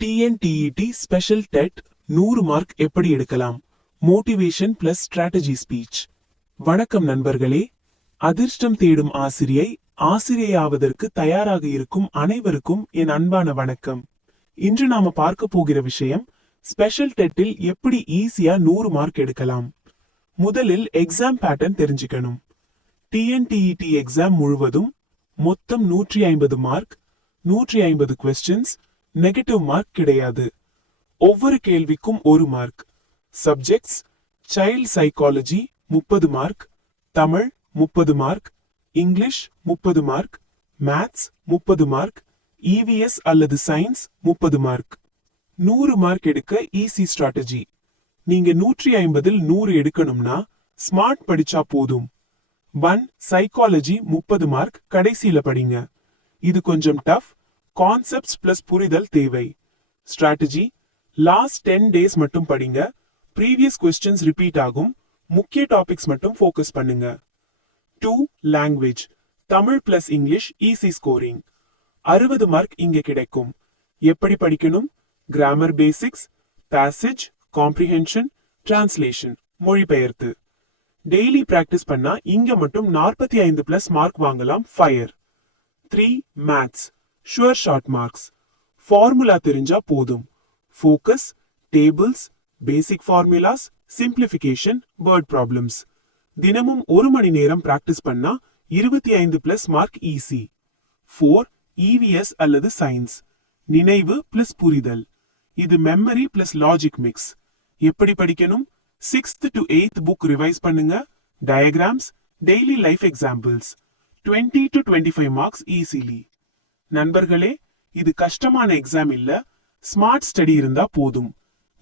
TNTET special dead 100 mark எப்படி எடுக்கலாம்? Motivation plus strategy speech. வணக்கம் நண்பர்களே. அதிர்ஷ்டம் தேடும் ஆசிரியையாவதற்கு தயாராக இருக்கும் அனைவருக்கும் என் அன்பான வணக்கம். இன்று நாம பார்க்க போகிற விஷயம் ஸ்பெஷல் டெட்டில் எப்படி ஈஸியா 100 மார்க் எடுக்கலாம். முதலில் எக்ஸாம் பேட்டர்ன் தெரிஞ்சுக்கணும். டிஎன்டிஇடி எக்ஸாம் முழுவதும் மொத்தம் 150 மார்க், 150 கொஸ்டின்ஸ், நெகட்டிவ் மார்க் கிடையாது. ஒவ்வொரு கேள்விக்கும் 1 mark. Subjects: child psychology 30 mark, Tamil 30 mark, English 30 mark, maths 30 mark, EVS அல்லது சயின்ஸ் 30 மார்க். 100 மார்க் எடுக்க ஈஸி ஸ்ட்ராட்டஜி. நீங்க 150இல் 100 எடுக்கணும்னா ஸ்மார்ட் படிச்சா போதும். 1 சைக்காலஜி 30 மார்க் கடைசியில படிங்க. இது கொஞ்சம் டஃப். கான்செப்ட்ஸ் பிளஸ் புரிதல் தேவை. ஸ்ட்ராட்டஜி: லாஸ்ட் 10 டேஸ் மட்டும் படிங்க. ப்ரீவியஸ் கொஸ்டின்ஸ் ரிப்பீட் ஆகும். முக்கிய டாபிக்ஸ் மட்டும் ஃபோக்கஸ் பண்ணுங்க. 2 language Tamil plus English easy scoring. 60 mark இங்க கிடைக்கும். எப்படி படிக்கணும்? Grammar basics, passage, comprehension, translation மொழிபெயர்த்து. டெய்லி பிராக்டிஸ் பண்ணா இங்க மட்டும் 45 பிளஸ் மார்க் வாங்கலாம். ஃபயர். 3 maths sure short marks. Formula தெரிஞ்சா போதும். Focus, tables, basic formulas, simplification, word problems. தினமும் 1 மணி நேரம் பிராக்டிஸ் பண்ணா 25 பிளஸ் மார்க் ஈஸி. 4 இவிஎஸ் அல்லது சயின்ஸ். நினைவு பிளஸ் புரிதல். இது மெமரி பிளஸ் லாஜிக் மிக்ஸ். எப்படி படிக்கணும்? 6th to 8th book revise பண்ணுங்க. Diagrams, daily life examples. 20 to 25 marks easily. நண்பர்களே, இது கஷ்டமான எக்ஸாம் இல்ல. ஸ்மார்ட் ஸ்டடி இருந்தா போதும்.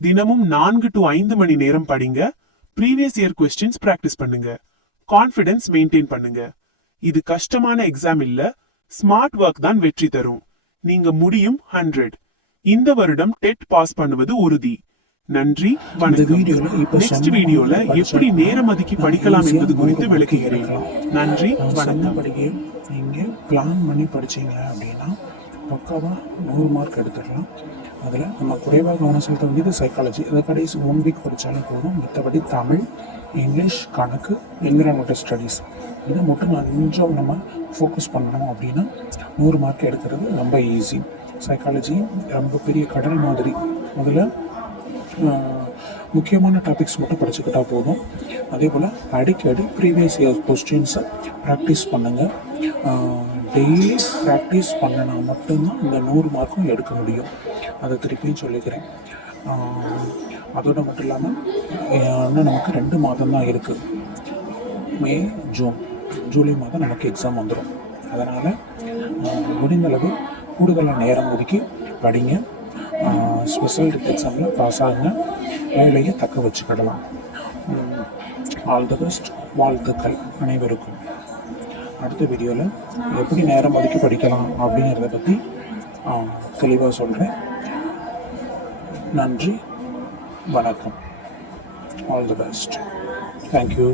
தினமும் 4 to 5 மணி நேரம் படிங்க. ப்ரீவியஸ் இயர் கொஸ்டின்ஸ் பிராக்டிஸ் பண்ணுங்க. கான்ஃபிடன்ஸ் மெயின்டைன் பண்ணுங்க. இது கஷ்டமான எக்ஸாம் இல்ல. ஸ்மார்ட் ஒர்க் தான் வெற்றி தரும். நீங்க முடியும் 100. இந்த வருடம் டெட் பாஸ் பண்ணுவது உறுதி. நன்றி, வணக்கம். நெக்ஸ்ட் வீடியோல எப்படி நேரம் ஒதுக்கி படிக்கலாம் என்பது குறித்து விளக்குகிறேன். நன்றி, வணக்கம். நீங்க பிளான் பண்ணி படிச்சீங்க அப்படின்னா பக்காவாக 100 மார்க் எடுத்துடலாம். அதில் நம்ம குறைவாக கவனம் செலுத்த வேண்டியது சைக்காலஜி. அதை கடைசி 1 வீக் படித்தாலும் போதும். மற்றபடி தமிழ், இங்கிலீஷ், கணக்கு, என்விரான்மெண்டல் ஸ்டடீஸ் இதை மட்டும் கொஞ்சம் நம்ம ஃபோக்கஸ் பண்ணணும் அப்படின்னா 100 மார்க் எடுக்கிறது ரொம்ப ஈஸி. சைக்காலஜி ரொம்ப பெரிய கடல் மாதிரி. அதில் முக்கியமான டாபிக்ஸ் மட்டும் படிச்சுக்கிட்டா போதும். அதே போல் அடிக்கடி ப்ரீவியஸ் இயர் கொஸ்டின்ஸை ப்ராக்டிஸ் பண்ணுங்கள். டெய்லி ப்ராக்டிஸ் பண்ணினா மட்டும்தான் இந்த 100 மார்க்கும் எடுக்க முடியும். அதை திருப்பியும் சொல்லிக்கிறேன். அதோடு மட்டும் இல்லாமல் இன்னும் நமக்கு 2 மாதம் தான் இருக்குது. மே, ஜூன், ஜூலை மாதம் நமக்கு எக்ஸாம் வந்துடும். அதனால் முடிந்தளவு கூடுதலாக நேரம் ஒதுக்கி படிங்க. ஸ்பெஷல் எக்ஸாமில் பாஸ் ஆகுங்க. வேலையை தக்க வச்சுக்கிடலாம். All the best. வாழ்த்துக்கள் அனைவருக்கும். அடுத்த வீடியோவில் எப்படி நேரம் ஒதுக்கி படிக்கலாம் அப்படிங்கிறத பற்றி தெளிவாக சொல்கிறேன். நன்றி, வணக்கம். All the best. தேங்க்யூ.